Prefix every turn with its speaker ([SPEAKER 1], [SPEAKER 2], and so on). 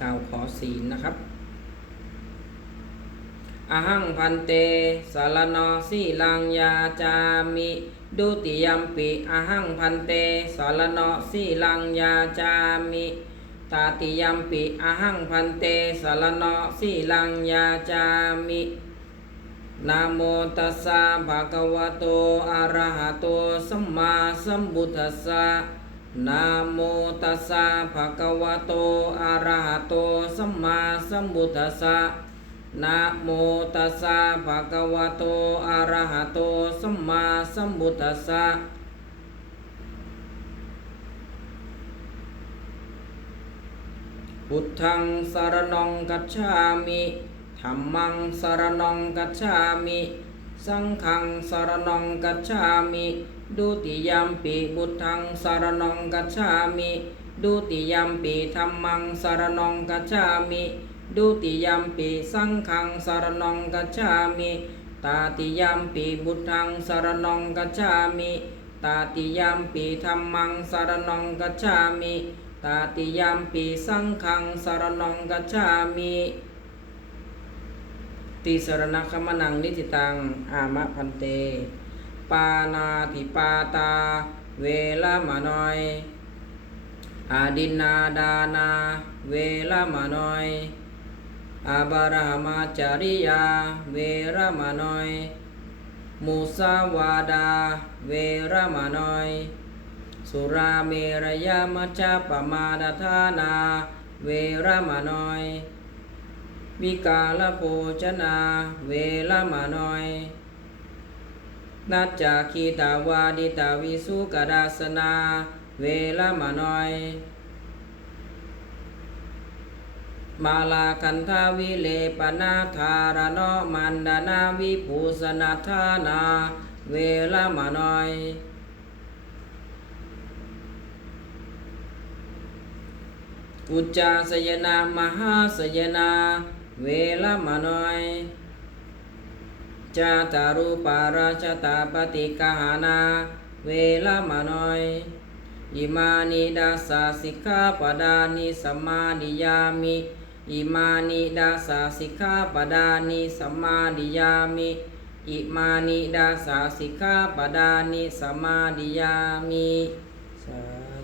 [SPEAKER 1] กล่าวขอศีลนะครับอหังพันเตสารนอสีลังยาจามิดุติยัมปิอหังพันเตสารนอสีลังยาจามิตาติยัมปิอหังพันเตสารนอสีลังยาจามินะโมตัสสะภะคะวะโตอะระหะโตสัมมาสัมพุทธัสสะ นะโมตัสสะภะคะวะโต อะระหะโต สัมมาสัมพุทธัสสะนะโมตัสสะภะคะวะโต อะระหะโต สัมมาสัมพุทธัสสะพุทธังสารนังกัจฉามิธัมมังสารนังกัจฉามิ สังฆังสารนังกัจฉามิดุติยัมปิพุทธังสารนังกัจฉามิดุติยัมปิธัมมังสารนังกัจฉามิดุติยัมปิสังฆังสารนังกัจฉามิตาติยัมปิบุตทังสารนังกัจฉามิตาติยัมปิธรรมังสารนังกัจฉามิตาติยัมปิสังฆังสารนังกัจฉามิ ติสรณคมนังนิติตัง อามะพันเต ปานาติปาตา เวลามานอยอาดินนาดานา เวลามานอยอาบารามาจาริยา เวรมานอยมุสาวาดา เวรมานอย สุราเมรยามัจจปมาดทานา เวรมานอย วิกาลโภชนา เวรมานอย นัจจาคีตาวาดิตาวิสุกดาสนา เวรมานอย มาลาคันทาวิเลปนาธารโนมันดานาวิภูสนาธานา เวลามานอยอุจจาสยนามหาสยนา เวลามานอยจาตารุปาราชตาปฏิกหานา เวลามานอยอิมานิดาสาสิกาปดานิสัมมาดิยามิอิมานิดาสาสิกาปดานิสัมมาดิยามิอิมานิดาสาสิกาปดานิสัมมาดิยามิสา